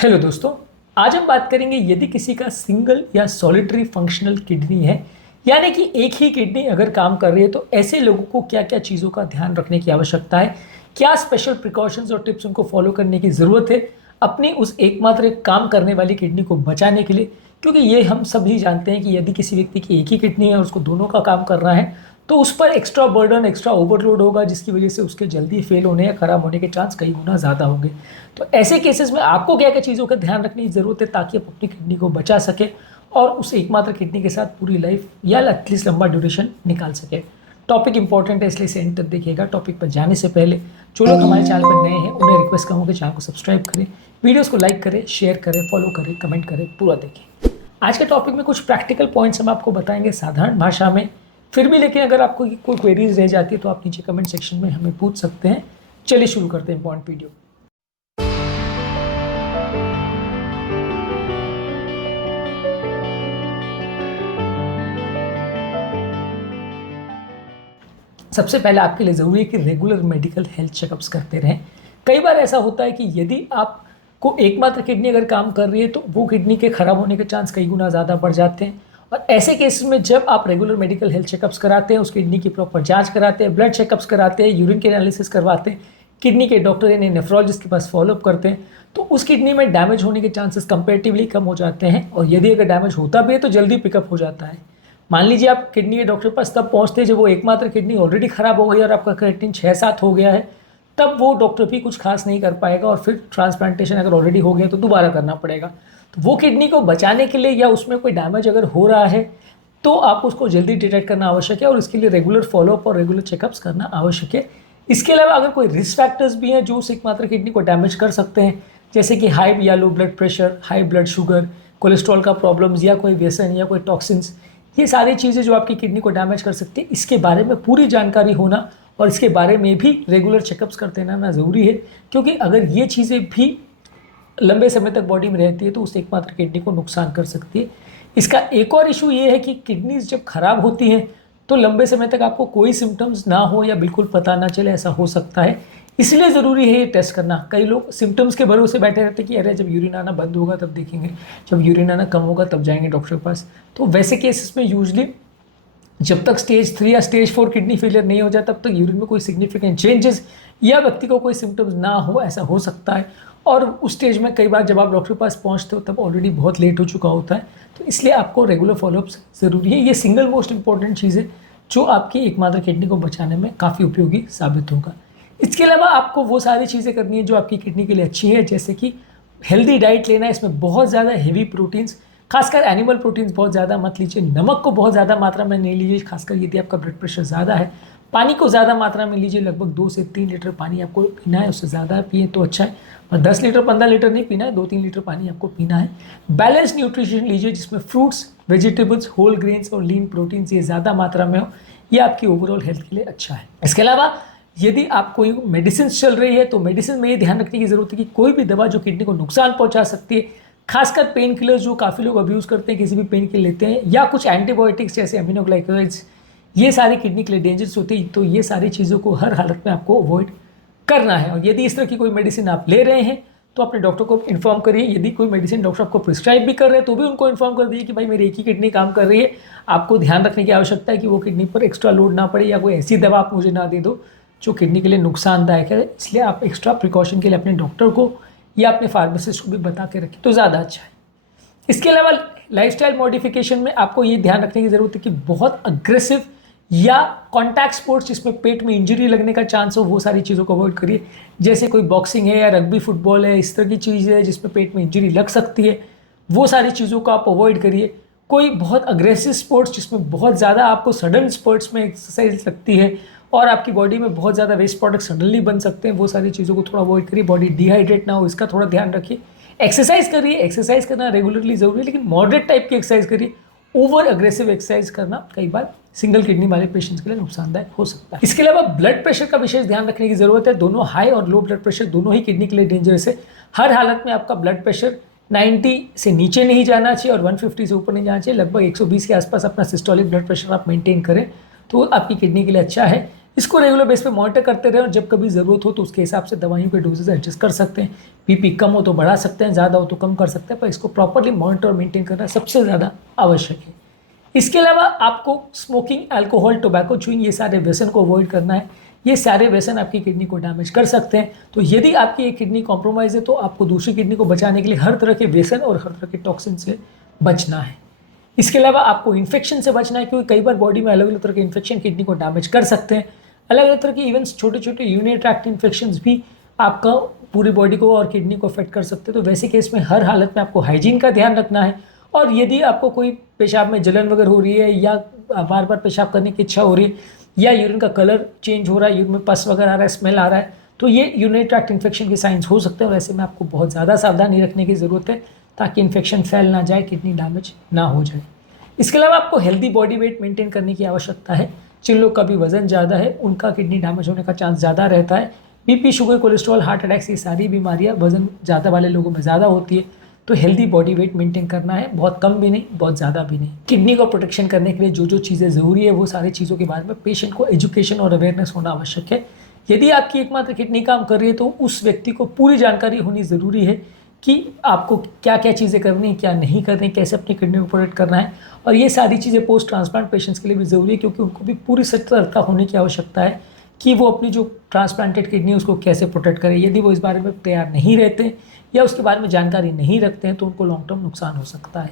Hello दोस्तों। आज हम बात करेंगे यदि किसी का सिंगल या सॉलिटरी फंक्शनल किडनी है, यानी कि एक ही किडनी अगर काम कर रही है, तो ऐसे लोगों को क्या क्या चीज़ों का ध्यान रखने की आवश्यकता है, क्या स्पेशल प्रिकॉशंस और टिप्स उनको फॉलो करने की ज़रूरत है अपनी उस एकमात्र काम करने वाली किडनी को बचाने के लिए। क्योंकि ये हम सभी जानते हैं कि यदि किसी व्यक्ति की एक ही किडनी है और उसको दोनों का काम करना है, तो उस पर एक्स्ट्रा बर्डन, एक्स्ट्रा ओवरलोड होगा, जिसकी वजह से उसके जल्दी फेल होने या खराब होने के चांस कई गुना ज़्यादा होंगे। तो ऐसे केसेस में आपको क्या क्या चीज़ों का ध्यान रखने की ज़रूरत है ताकि आप अपनी किडनी को बचा सके और उस एकमात्र किडनी के साथ पूरी लाइफ या एटलीस्ट लंबा ड्यूरेशन निकाल सके। टॉपिक इंपॉर्टेंट है, इसलिए सेंड तक देखिएगा। टॉपिक पर जाने से पहले जो लोग हमारे चैनल पर नए हैं उन्हें रिक्वेस्ट करूँगा कि चैनल को सब्सक्राइब करें, वीडियोज़ को लाइक करें, शेयर करें, फॉलो करें, कमेंट करें, पूरा देखें। आज के टॉपिक में कुछ प्रैक्टिकल पॉइंट्स हम आपको बताएंगे साधारण भाषा में। फिर भी लेकिन अगर आपको कोई क्वेरीज रह जाती है तो आप नीचे कमेंट सेक्शन में हमें पूछ सकते हैं। चलिए शुरू करते हैं इंपॉर्टेंट वीडियो। सबसे पहले आपके लिए ज़रूरी है कि रेगुलर मेडिकल हेल्थ चेकअप्स करते रहें। कई बार ऐसा होता है कि यदि आपको एकमात्र किडनी अगर काम कर रही है तो वो किडनी के खराब होने के चांस कई गुना ज़्यादा बढ़ जाते हैं। और ऐसे केसेस में जब आप रेगुलर मेडिकल हेल्थ चेकअप्स कराते हैं, उस किडनी की प्रॉपर जांच कराते हैं, ब्लड चेकअप्स कराते हैं, यूरिन के एनालिसिस करवाते हैं, किडनी के डॉक्टर यानी नेफ्रोलॉजिस्ट के पास फॉलोअप करते हैं, तो उस किडनी में डैमेज होने के चांसेस कंपेरेटिवली कम हो जाते हैं। और यदि अगर डैमेज होता भी है तो जल्दी पिकअप हो जाता है। मान लीजिए आप किडनी के डॉक्टर के पास तब पहुंचते हैं जब वो एकमात्र किडनी ऑलरेडी खराब हो गई और आपका क्रिएटिनिन 6-7 हो गया है, तब वो डॉक्टर भी कुछ खास नहीं कर पाएगा और फिर ट्रांसप्लांटेशन अगर ऑलरेडी हो गया तो दोबारा करना पड़ेगा। तो वो किडनी को बचाने के लिए या उसमें कोई डैमेज अगर हो रहा है तो आप उसको जल्दी डिटेक्ट करना आवश्यक है और इसके लिए रेगुलर फॉलोअप और रेगुलर चेकअप्स करना आवश्यक है। इसके अलावा अगर कोई रिस्क फैक्टर्स भी हैं जो उस एकमात्र किडनी को डैमेज कर सकते हैं, जैसे कि हाई या low blood pressure, high blood sugar, cholesterol का प्रॉब्लम्स या कोई व्यसन या कोई टॉक्सिन्स, ये सारी चीज़ें जो आपकी किडनी को डैमेज कर सकती है, इसके बारे में पूरी जानकारी होना और इसके बारे में भी रेगुलर चेकअप्स करते रहना ज़रूरी है। क्योंकि अगर ये चीज़ें भी लंबे समय तक बॉडी में रहती है तो उस एकमात्र किडनी को नुकसान कर सकती है। इसका एक और इशू ये है कि किडनीज जब खराब होती हैं तो लंबे समय तक आपको कोई सिम्टम्स ना हो या बिल्कुल पता ना चले, ऐसा हो सकता है। इसलिए ज़रूरी है ये टेस्ट करना। कई लोग सिम्टम्स के भरोसे बैठे रहते हैं कि अरे जब यूरिन आना बंद होगा तब देखेंगे, जब यूरिन आना कम होगा तब जाएंगे डॉक्टर के पास। तो वैसे केसेस में यूजली जब तक स्टेज 3 या स्टेज 4 किडनी फेलियर नहीं हो जाए तब तक यूरिन में कोई सिग्निफिकेंट चेंजेस या व्यक्ति को कोई सिम्टम्स ना हो, ऐसा हो सकता है। और उस स्टेज में कई बार जब आप डॉक्टर के पास पहुंचते हो तब ऑलरेडी बहुत लेट हो चुका होता है। तो इसलिए आपको रेगुलर फॉलोअप्स ज़रूरी है। ये सिंगल मोस्ट इंपॉर्टेंट चीज़ है जो आपकी एकमात्र किडनी को बचाने में काफ़ी उपयोगी साबित होगा। इसके अलावा आपको वो सारी चीज़ें करनी है जो आपकी किडनी के लिए अच्छी है, जैसे कि हेल्दी डाइट लेना है। इसमें बहुत ज़्यादा हेवी प्रोटीन्स, खासकर एनिमल प्रोटीन्स बहुत ज़्यादा मत लीजिए। नमक को बहुत ज़्यादा मात्रा में नहीं लीजिए, खासकर यदि आपका ब्लड प्रेशर ज़्यादा है। पानी को ज़्यादा मात्रा में लीजिए, लगभग 2 से 3 लीटर पानी आपको पीना है, उससे ज़्यादा पिए तो अच्छा है। और 10 लीटर 15 लीटर नहीं पीना है, 2-3 लीटर पानी आपको पीना है। बैलेंस न्यूट्रिशन लीजिए जिसमें फ्रूट्स, वेजिटेबल्स, होल ग्रेन्स और लीन प्रोटीन्स ये ज़्यादा मात्रा में हो, ये आपकी ओवरऑल हेल्थ के लिए अच्छा है। इसके अलावा यदि आप कोई मेडिसिन चल रही है तो मेडिसिन में ये ध्यान रखने की ज़रूरत है कि कोई भी दवा जो किडनी को नुकसान पहुंचा सकती है, खासकर पेन किलर्स जो काफ़ी लोग अब्यूज़ करते हैं, किसी भी पेन किलर लेते हैं, या कुछ एंटीबायोटिक्स जैसे अमीनोग्लाइकोसाइड्स, ये सारी किडनी के लिए डेंजरस होती है। तो ये सारी चीज़ों को हर हालत में आपको अवॉइड करना है। और यदि इस तरह की कोई मेडिसिन आप ले रहे हैं तो अपने डॉक्टर को इन्फॉर्म करिए। यदि कोई मेडिसिन डॉक्टर आपको प्रिस्क्राइब भी कर रहे हैं तो भी उनको इन्फॉर्म कर दीजिए कि भाई मेरी एक ही किडनी काम कर रही है, आपको ध्यान रखने की आवश्यकता है कि वो किडनी पर एक्स्ट्रा लोड ना पड़े या कोई ऐसी दवा आप मुझे ना दे दो जो किडनी के लिए नुकसानदायक है। इसलिए आप एक्स्ट्रा प्रिकॉशन के लिए अपने डॉक्टर को या अपने फार्मासिस्ट को भी बता के रखें तो ज़्यादा अच्छा है। इसके अलावा लाइफस्टाइल मॉडिफिकेशन में आपको ये ध्यान रखने की ज़रूरत है कि बहुत अग्रेसिव या कॉन्टैक्ट स्पोर्ट्स जिसमें पेट में इंजरी लगने का चांस हो, वो सारी चीज़ों को अवॉइड करिए। जैसे कोई बॉक्सिंग है या रग्बी फुटबॉल है, इस तरह की चीज़ है जिसमें पेट में इंजरी लग सकती है, वो सारी चीज़ों को आप अवॉइड करिए। कोई बहुत अग्रेसिव स्पोर्ट्स जिसमें बहुत ज़्यादा आपको सडन स्पोर्ट्स में एक्सरसाइज लगती है और आपकी बॉडी में बहुत ज़्यादा वेस्ट प्रोडक्ट सडनली बन सकते हैं, वो सारी चीज़ों को थोड़ा अवॉइड करिए। बॉडी डिहाइड्रेट ना हो इसका थोड़ा ध्यान रखिए। एक्सरसाइज करिए, एक्सरसाइज करना रेगुलरली ज़रूरी है, लेकिन मॉडरेट टाइप की एक्सरसाइज करिए। ओवर अग्रेसिव एक्सरसाइज करना कई बार सिंगल किडनी वाले पेशेंट्स के लिए नुकसानदायक हो सकता है। इसके अलावा ब्लड प्रेशर का विशेष ध्यान रखने की जरूरत है। दोनों हाई और लो ब्लड प्रेशर दोनों ही किडनी के लिए डेंजरस है। हर हालत में आपका ब्लड प्रेशर 90 से नीचे नहीं जाना चाहिए और 150 से ऊपर नहीं जाना चाहिए। लगभग 120 के आसपास अपना सिस्टोलिक ब्लड प्रेशर आप मेंटेन करें तो आपकी किडनी के लिए अच्छा है। इसको रेगुलर बेस पे मॉनिटर करते रहें और जब कभी ज़रूरत हो तो उसके हिसाब से दवाइयों के डोजेज एडजस्ट कर सकते हैं। बीपी कम हो तो बढ़ा सकते हैं, ज़्यादा हो तो कम कर सकते हैं, पर इसको प्रॉपरली मॉनिटर और मेंटेन करना सबसे ज़्यादा आवश्यक है। इसके अलावा आपको स्मोकिंग, अल्कोहल, टोबैको, च्यूइंग, ये सारे व्यसन को अवॉइड करना है। ये सारे व्यसन आपकी किडनी को डैमेज कर सकते हैं। तो यदि आपकी एक किडनी कॉम्प्रोमाइज़ है तो आपको दूसरी किडनी को बचाने के लिए हर तरह के व्यसन और हर तरह के टॉक्सिन से बचना है। इसके अलावा आपको इन्फेक्शन से बचना है, क्योंकि कई बार बॉडी में अलग अलग तरह के इन्फेक्शन किडनी को डैमेज कर सकते हैं। अलग अलग तरह के इवेंट्स, छोटे छोटे यूरिनरी ट्रैक्ट इन्फेक्शंस भी आपका पूरी बॉडी को और किडनी को अफेक्ट कर सकते हैं। तो वैसे केस में हर हालत में आपको हाइजीन का ध्यान रखना है। और यदि आपको कोई पेशाब में जलन वगैरह हो रही है या बार बार पेशाब करने की इच्छा हो रही है या यूरिन का कलर चेंज हो रहा है, यूरिन में पस वगैरह आ रहा है, स्मेल आ रहा है, तो ये यूरिनरी ट्रैक्ट इन्फेक्शन के साइंस हो सकते हैं। और ऐसे में आपको बहुत ज़्यादा सावधानी रखने की ज़रूरत है ताकि इन्फेक्शन फैल ना जाए, किडनी डैमेज ना हो जाए। इसके अलावा आपको हेल्दी बॉडी वेट मेंटेन करने की आवश्यकता है। जिन लोग का भी वजन ज़्यादा है उनका किडनी डैमेज होने का चांस ज़्यादा रहता है। BP, sugar, cholesterol, heart attacks, ये सारी बीमारियाँ वजन ज़्यादा वाले लोगों में ज़्यादा होती है। तो हेल्दी बॉडी वेट मेंटेन करना है, बहुत कम भी नहीं, बहुत ज़्यादा भी नहीं। किडनी को प्रोटेक्शन करने के लिए जो जो चीज़ें ज़रूरी है वो सारी चीज़ों के बारे में पेशेंट को एजुकेशन और अवेयरनेस होना आवश्यक है। यदि आपकी एकमात्र किडनी काम कर रही है तो उस व्यक्ति को पूरी जानकारी होनी ज़रूरी है कि आपको क्या क्या चीज़ें करनी है, क्या नहीं करनी, कैसे अपनी किडनी को प्रोटेक्ट करना है। और ये सारी चीज़ें पोस्ट ट्रांसप्लांट पेशेंट्स के लिए भी ज़रूरी है, क्योंकि उनको भी पूरी सतर्कता होने की आवश्यकता है कि वो अपनी जो ट्रांसप्लांटेड किडनी है उसको कैसे प्रोटेक्ट करें। यदि वो इस बारे में तैयार नहीं रहते या उसके बारे में जानकारी नहीं रखते हैं तो उनको लॉन्ग टर्म नुकसान हो सकता है।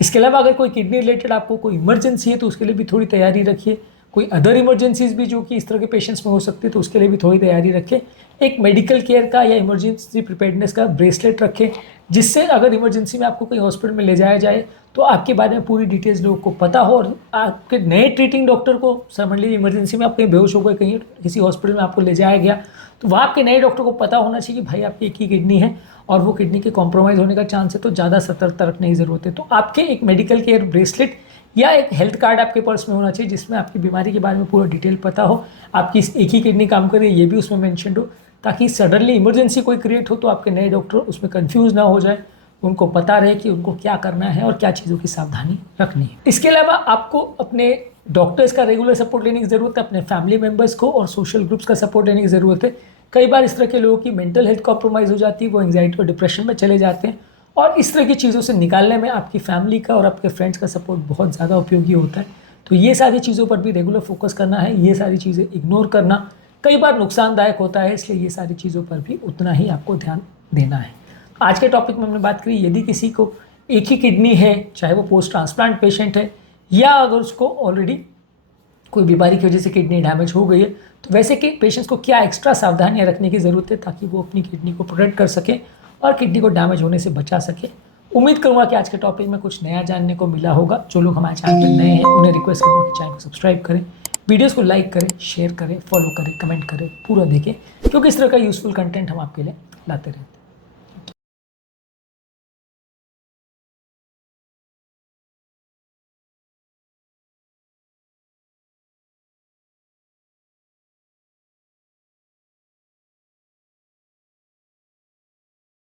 इसके अलावा अगर कोई किडनी रिलेटेड आपको कोई इमरजेंसी है तो उसके लिए भी थोड़ी तैयारी रखिए। कोई अदर इमरजेंसीज भी जो कि इस तरह के पेशेंट्स में हो सकती है तो उसके लिए भी थोड़ी तैयारी रखें। एक मेडिकल केयर का या इमरजेंसी प्रिपेयर्डनेस का ब्रेसलेट रखें, जिससे अगर इमरजेंसी में आपको कहीं हॉस्पिटल में ले जाया जाए तो आपके बारे में पूरी डिटेल्स लोगों को पता हो। और आपके नए ट्रीटिंग डॉक्टर को, समझ लीजिए इमरजेंसी में आप कहीं बेहोश हो गए, कहीं किसी हॉस्पिटल में आपको ले जाया गया, तो वहाँ आपके नए डॉक्टर को पता होना चाहिए कि भाई आपकी एक ही किडनी है और वो किडनी के कॉम्प्रोमाइज़ होने का चांस है, तो ज़्यादा सतर्कता रखने की ज़रूरत है। तो आपके एक मेडिकल केयर ब्रेसलेट या एक हेल्थ कार्ड आपके पर्स में होना चाहिए, जिसमें आपकी बीमारी के बारे में पूरा डिटेल पता हो, आपकी एक ही किडनी काम करे ये भी उसमें मेंशन हो, ताकि सडनली इमरजेंसी कोई क्रिएट हो तो आपके नए डॉक्टर उसमें कंफ्यूज ना हो जाए, उनको पता रहे कि उनको क्या करना है और क्या चीज़ों की सावधानी रखनी है। इसके अलावा आपको अपने डॉक्टर्स का रेगुलर सपोर्ट लेने की ज़रूरत है, अपने फैमिली मेम्बर्स को और सोशल ग्रुप्स का सपोर्ट लेने की ज़रूरत है। कई बार इस तरह के लोगों की मेंटल हेल्थ कॉम्प्रोमाइज़ हो जाती है, वो एंग्जाइटी और डिप्रेशन में चले जाते हैं, और इस तरह की चीज़ों से निकालने में आपकी फैमिली का और आपके फ्रेंड्स का सपोर्ट बहुत ज़्यादा उपयोगी होता है। तो ये सारी चीज़ों पर भी रेगुलर फोकस करना है। ये सारी चीज़ें इग्नोर करना कई बार नुकसानदायक होता है, इसलिए ये सारी चीज़ों पर भी उतना ही आपको ध्यान देना है। आज के टॉपिक में हमने बात करी, यदि किसी को एक ही किडनी है, चाहे वो पोस्ट ट्रांसप्लांट पेशेंट है या अगर उसको ऑलरेडी कोई बीमारी की वजह से किडनी डैमेज हो गई है, तो वैसे के पेशेंट्स को क्या एक्स्ट्रा सावधानियां रखने की ज़रूरत है ताकि वो अपनी किडनी को प्रोटेक्ट कर सके और किडनी को डैमेज होने से बचा सके। उम्मीद करूँगा कि आज के टॉपिक में कुछ नया जानने को मिला होगा। जो लोग हमारे चैनल पर नए हैं उन्हें रिक्वेस्ट करूँगा कि चैनल को सब्सक्राइब करें, वीडियोज़ को लाइक करें, शेयर करें, फॉलो करें, कमेंट करें, पूरा देखें, क्योंकि इस तरह का यूज़फुल कंटेंट हम आपके लिए लाते रहते हैं।